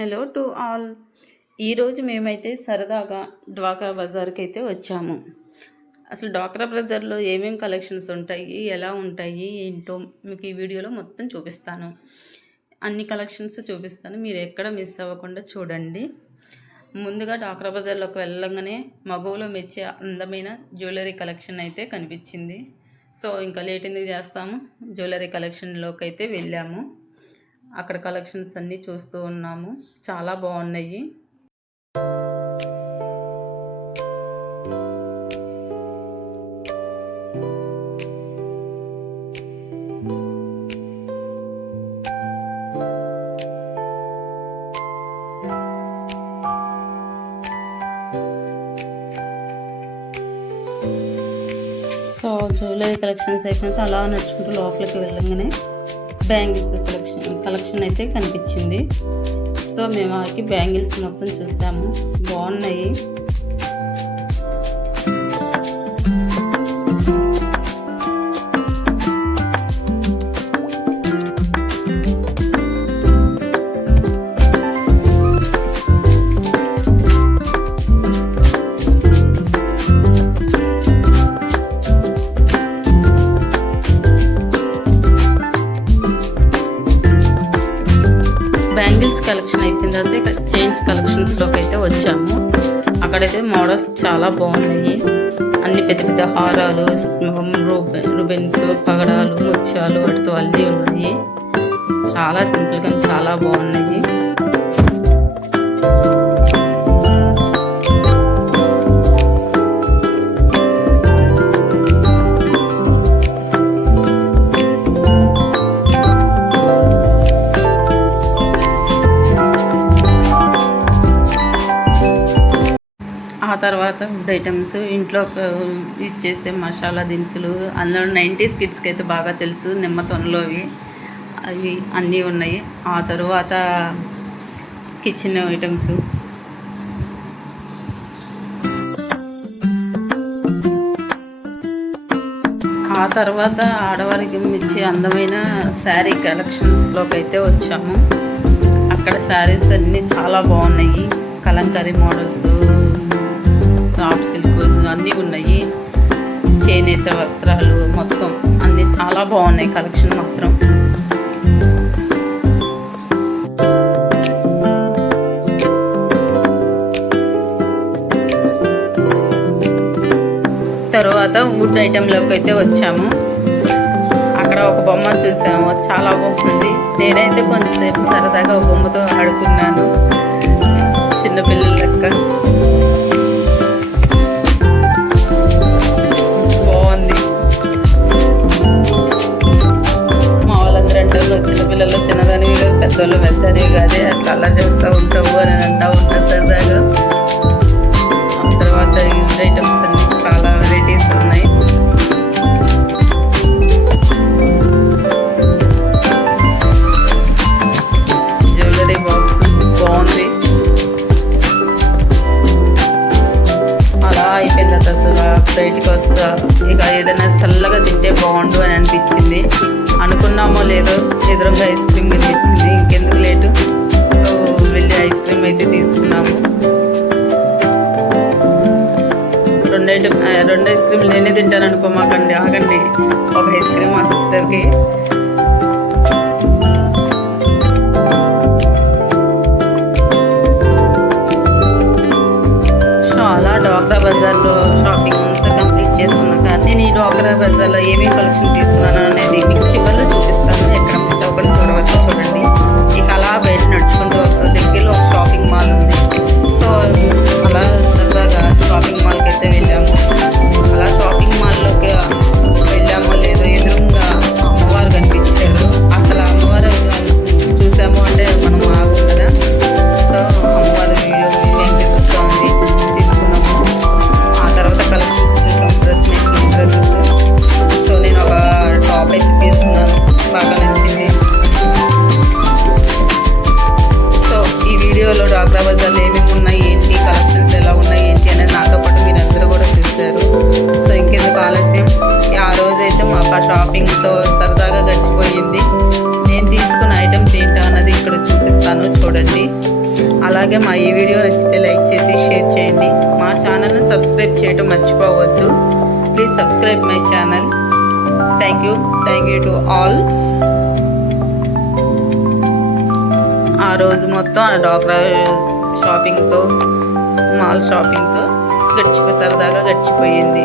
Hello to all. ఈరోజు మేమైతే సరదాగా డ్వాక్రా బజార్కి అయితే వచ్చాము. అసలు డ్వాక్రా బజార్లో ఏమేమి కలెక్షన్స్ ఉంటాయి, ఎలా ఉంటాయి ఏంటో మీకు ఈ వీడియోలో మొత్తం చూపిస్తాను. అన్ని కలెక్షన్స్ చూపిస్తాను, మీరు ఎక్కడ మిస్ అవ్వకుండా చూడండి. ముందుగా డ్వాక్రా బజార్లోకి వెళ్ళగానే మగవులో మెచ్చే అందమైన జ్యువెలరీ కలెక్షన్ అయితే కనిపించింది. సో ఇంకా లేట్ ఎందుకు చేస్తాము, జ్యువెలరీ కలెక్షన్లోకి అయితే వెళ్ళాము. అక్కడ కలెక్షన్స్ అన్నీ చూస్తూ ఉన్నాము, చాలా బాగున్నాయి. సో జ్యువెలరీ కలెక్షన్స్ అయిపోయినాక అలా నడుచుకుంటూ లోపలికి వెళ్ళగానే బ్యాంగిల్స్ కలెక్షన్ అయితే కనిపించింది. సో మేము ఆకి బ్యాంగిల్స్ మొత్తం చూసాము, బాగున్నాయి. బ్యాంగిల్స్ కలెక్షన్ అయిపోయిన తర్వాత చైన్స్ కలెక్షన్స్లోకి అయితే వచ్చాము. అక్కడైతే మోడల్స్ చాలా బాగున్నాయి. అన్ని పెద్ద పెద్ద హారాలు, రుబెన్స్, పగడాలు, ముత్యాలు వాటితో అల్లి ఉన్నాయి. చాలా సింపుల్గా చాలా బాగున్నాయి. ఆ తర్వాత ఫుడ్ ఐటమ్స్, ఇంట్లో ఇచ్చేసే మసాలా దినుసులు, అందులో 90s కిడ్స్కి అయితే బాగా తెలుసు, నిమ్మతొనలోవి అవి అన్నీ ఉన్నాయి. ఆ తర్వాత కిచెన్ ఐటమ్స్, ఆ తర్వాత ఆడవారికి ఇచ్చే అందమైన శారీ కలెక్షన్స్లోకి అయితే వచ్చాము. అక్కడ శారీస్ అన్నీ చాలా బాగున్నాయి. కలంకారీ మోడల్స్, సాఫ్ట్ సిల్క్ అన్నీ ఉన్నాయి. చేనేత వస్త్రాలు మొత్తం అన్నీ చాలా బాగున్నాయి కలెక్షన్ మాత్రం. తర్వాత వుడ్ ఐటెంలోకి అయితే వచ్చాము. అక్కడ ఒక బొమ్మ చూసాము, చాలా బాగుంది. నేనైతే కొంచెంసేపు సరదాగా ఒక బొమ్మతో ఆడుకున్నాను, చిన్నపిల్లల లెక్క. చిన్నపిల్లలు చిన్నదానివి కాదు, పెద్దోళ్ళు పెద్దనివి కాదే, అట్లా అల్లరి చేస్తూ ఉంటావు అని అంటూ ఉంటారు సరదాగా. ఆ తర్వాత గిఫ్ట్ ఐటమ్స్ అన్ని చాలా వెరైటీస్ ఉన్నాయి. జ్యువెలరీ బాక్స్ బాగుంది. అలా అయిపోయిన తర్వాత అసలు బయటికి వస్తా ఇక ఏదైనా చల్లగా తింటే బాగుండు అని అనిపించింది. అనుకున్నామో లేదో ఎదురుగా ఐస్ క్రీమ్ కనిపించింది, ఇంకెందుకు లేటు. సో వెళ్ళి ఐస్ క్రీమ్ అయితే తీసుకున్నాము. రెండు ఐస్ క్రీమ్లు నేనే తింటాను అనుకోమాకండి, ఆగండి. ఒక ఐస్ క్రీమ్ మా సిస్టర్కి. సో అలా డ్వాక్రా బజార్లో షాపింగ్ అంతా కంప్లీట్ చేసుకున్నాక నేను ఈ డ్వాక్రా బజార్లో ఏమేమి కలెక్షన్ తీసుకున్నాను అనేది మీకు చివరిలో చూపిస్తాను. ఎక్కడ మిస్ అవ్వకుండా చూడవచ్చు, చూడండి. ఇక అలా బయట నడుచుకుంటూ వస్తుంది. దగ్గరలో ఒక షాపింగ్ మాల్ ఉంది. సో అలా సరదాగా షాపింగ్ మాల్కి అయితే వెళ్ళాము. అలా షాపింగ్ మాల్లోకి వెళ్ళామో లేదో ఎదురుగా అమ్మవారు కనిపించాడు. అసలు అమ్మవారు చూసాము అంటే మనం ఆగు కదా. సో అమ్మవారి వీడియో కనిపిస్తూ ఉంది, తీసుకున్నాము. ఆ తర్వాత కలెక్షన్స్ చూసాము, డ్రెస్సెస్. సో నేను ఒక టాప్ అయితే తీసుకున్నాను. అలాగే మా ఈ వీడియో నచ్చితే లైక్ చేసి షేర్ చేయండి. మా ఛానల్ని సబ్స్క్రైబ్ చేయడం మర్చిపోవద్దు. Please subscribe my channel. Thank you to all. ఆ రోజు మొత్తం ఆ డ్వాక్రా షాపింగ్తో, మాల్ షాపింగ్తో సరదాగా గడిచిపోయింది.